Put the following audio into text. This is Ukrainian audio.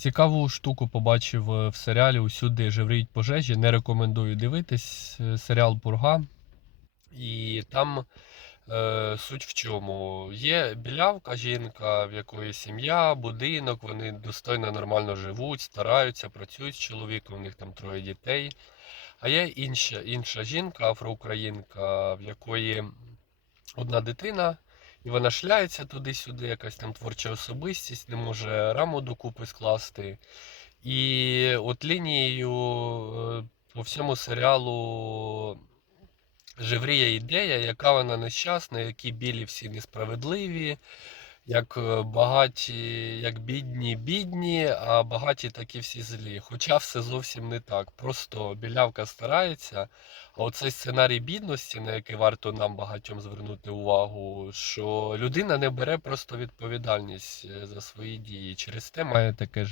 Цікаву штуку побачив е, в серіалі Усюди живріють пожежі. Не рекомендую дивитись. е, Серіал Пурга. І там е, суть в чому? Є білявка, жінка, в якої сім'я, будинок, вони достойно нормально живуть, стараються, працюють з чоловіком, у них там троє дітей. А є інша, інша жінка, афроукраїнка, в якої одна дитина, і вона шляється туди-сюди, якась там творча особистість, не може раму докупи скласти. І от лінією е, по всьому серіалу живріє ідея, яка вона нещасна, які білі всі несправедливі, як е, багаті, як бідні, бідні, а багаті такі всі злі. Хоча все зовсім не так. Просто білявка старається. А оцей сценарій бідності, на який варто нам багатьом звернути увагу, що людина не бере просто відповідальність е, за свої дії. Через те має таке